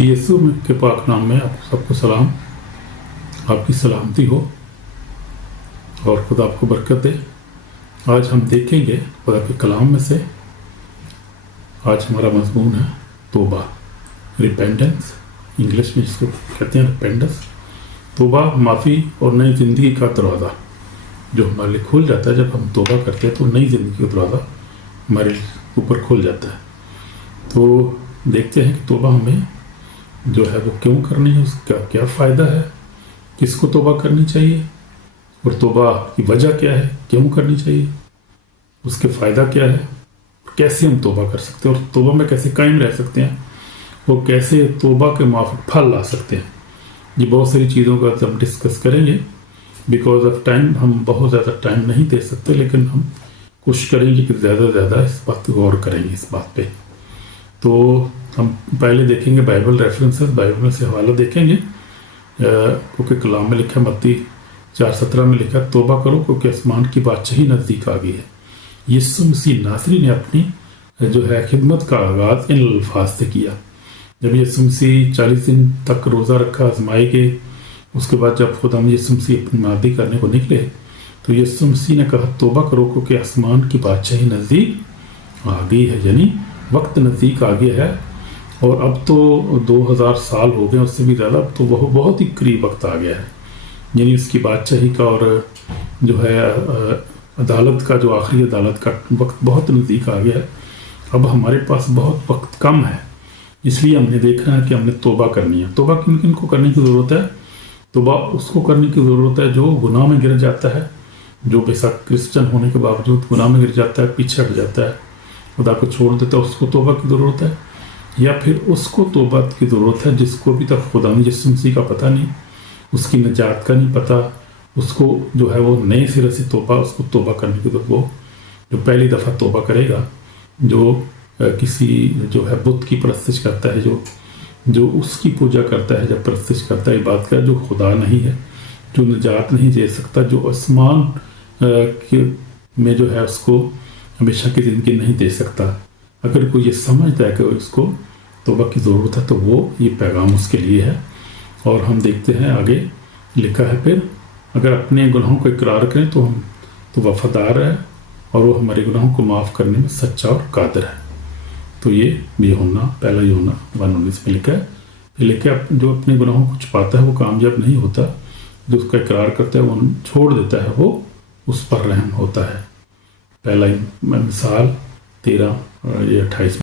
یسوع کے پاک نام میں آپ سب کو سلام، آپ کی سلامتی ہو اور خدا آپ کو برکت دے۔ آج ہم دیکھیں گے خدا کے کلام میں سے، آج ہمارا مضمون ہے توبہ، ریپینٹنس، انگلش میں جس کو کہتے ہیں ریپینٹنس۔ توبہ معافی اور نئی زندگی کا دروازہ جو ہمارے لیے کھل جاتا ہے جب ہم توبہ کرتے ہیں، تو نئی زندگی کا دروازہ ہمارے اوپر کھل جاتا ہے۔ تو دیکھتے ہیں کہ توبہ ہمیں جو ہے وہ کیوں کرنی ہے، اس کا کیا فائدہ ہے، کس کو توبہ کرنی چاہیے، اور توبہ کی وجہ کیا ہے، کیوں کرنی چاہیے، اس کے فائدہ کیا ہے، کیسے ہم توبہ کر سکتے ہیں، اور توبہ میں کیسے قائم رہ سکتے ہیں، اور کیسے توبہ کے موافق پھل لا سکتے ہیں۔ یہ بہت ساری چیزوں کا ہم ڈسکس کریں گے۔ بیکاز آف ٹائم ہم بہت زیادہ ٹائم نہیں دے سکتے، لیکن ہم کوشش کریں گے کہ زیادہ سے زیادہ اس بات پہ غور کریں گے، اس بات پہ۔ تو ہم پہلے دیکھیں گے بائبل ریفرنسز، بائبل میں سے حوالہ دیکھیں گے، کیونکہ کلام میں لکھا، متی 4:17 میں لکھا، توبہ کرو کیونکہ آسمان کی بادشاہی نزدیک آ گئی ہے۔ یسوع مسیح ناصری نے اپنی جو ہے خدمت کا آغاز ان الفاظ سے کیا۔ جب یسوع مسیح 40 دن تک روزہ رکھا، آزمائے گئے، اس کے بعد جب خدا یسوع مسیح اپنی معادی کرنے کو نکلے، تو یسوع مسیح نے کہا توبہ کرو کیونکہ آسمان کی بادشاہی نزدیک آ گئی ہے، یعنی وقت نزدیک آ گیا ہے۔ اور اب تو 2000 سال ہو گئے، اس سے بھی زیادہ، اب تو وہ بہت ہی قریب وقت آ گیا ہے، یعنی اس کی بادشاہی کا اور جو ہے عدالت کا، جو آخری عدالت کا وقت بہت نزدیک آ گیا ہے۔ اب ہمارے پاس بہت وقت کم ہے، اس لیے ہم نے دیکھنا ہے کہ ہم نے توبہ کرنی ہے۔ توبہ کن کن کو کرنے کی ضرورت ہے؟ توبہ اس کو کرنے کی ضرورت ہے جو گناہ میں گر جاتا ہے، جو بے شک کرسچن ہونے کے باوجود گناہ میں گر جاتا ہے، پیچھے ہٹ جاتا ہے، خدا کو چھوڑ دیتا ہے، اس کو توبہ کی ضرورت ہے۔ یا پھر اس کو توبہ کی ضرورت ہے جس کو ابھی تک خدا یسوع مسیح کا پتہ نہیں، اس کی نجات کا نہیں پتہ، اس کو جو ہے وہ نئے سرے سے توبہ، اس کو توبہ کرنے کی ضرورت۔ وہ جو پہلی دفعہ توبہ کرے گا، جو کسی جو ہے بت کی پرستش کرتا ہے، جو اس کی پوجا کرتا ہے، جب پرستش کرتا ہے عبادت کا، جو خدا نہیں ہے، جو نجات نہیں دے سکتا، جو آسمان میں جو ہے اس کو ہمیشہ کی زندگی نہیں دے سکتا، اگر کوئی یہ سمجھتا ہے کہ اس کو توبہ کی ضرورت ہے، تو وہ یہ پیغام اس کے لیے ہے۔ اور ہم دیکھتے ہیں آگے لکھا ہے، پھر اگر اپنے گناہوں کو اقرار کریں تو ہم تو وفادار ہے، اور وہ ہمارے گناہوں کو معاف کرنے میں سچا اور قادر ہے۔ تو یہ یوحنا، پہلا یوحنا 1:19 میں لکھا ہے۔ پھر لکھا ہے جو اپنے گناہوں کو چھپاتا ہے وہ کامیاب نہیں ہوتا، جو اس کا اقرار کرتا ہے وہ چھوڑ دیتا ہے، وہ اس پر رحم ہوتا ہے۔ پہلا مثال 13 یا 28